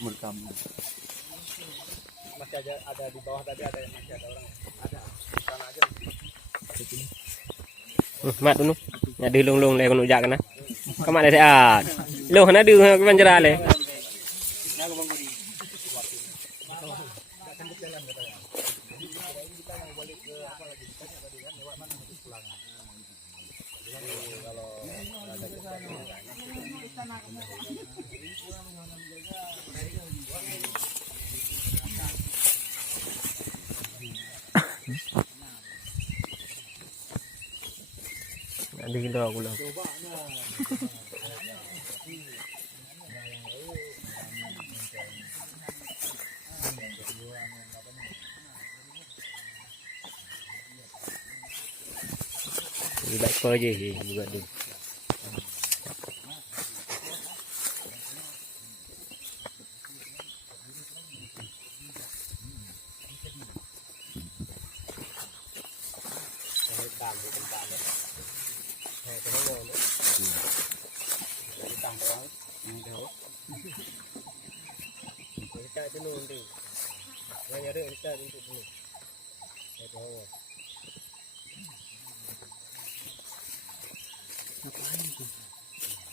merekam. Masih ada di bawah tadi ada yang masih ada orang. Ada. Di sana aja. Mat dulu. Ya di lung-lung le kono jak kana. Kamak le sehat. Lu hana di banjara le. Ada gila aku lah. Baik kau je juga tu.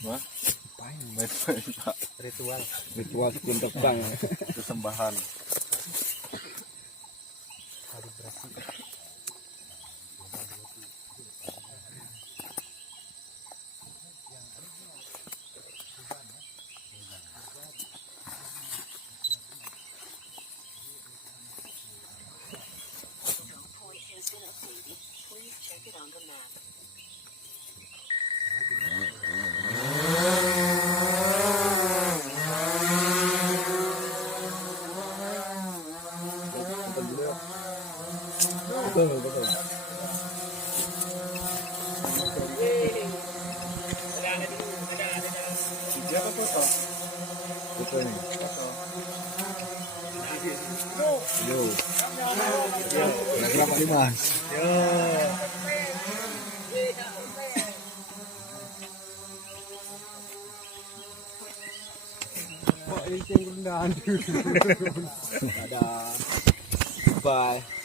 Wah, Ritual sebelum terbang. persembahan. Betul. Siapa foto? Foto nih. Yo. Kenapa nih Mas? Yo. Kok ini rendahan. Ada. Bye.